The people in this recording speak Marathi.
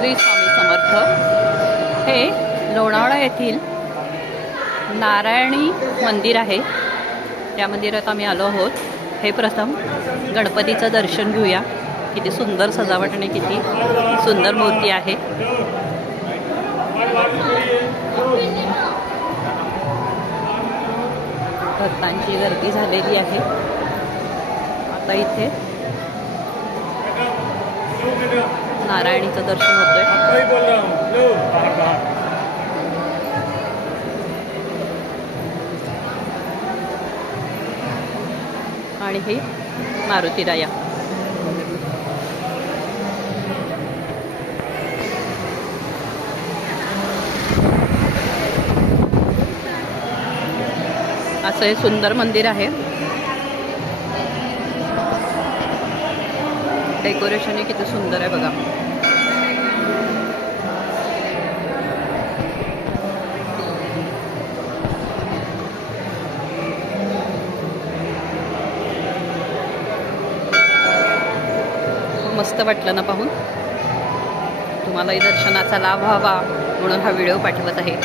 श्री स्वामी समर्थ। हे लोणावळा येथील नारायणी मंदिर आहे। त्या मंदिरात आम्ही आलो आहोत। हे प्रथम गणपतीचं दर्शन घेऊया। किती सुंदर सजावट आणि किती सुंदर मूर्ती आहे। भक्तांची गर्दी झालेली आहे। आता इथे नारायणीचं दर्शन होतंय। आणि हे मारुतीराया। असं हे सुंदर मंदिर आहे। डेकोरेशन हे किती सुंदर आहे बघा। मस्त वाटलं ना पाहून। तुम्हालाही दर्शनाचा लाभ व्हावा म्हणून हा व्हिडिओ पाठवत आहे।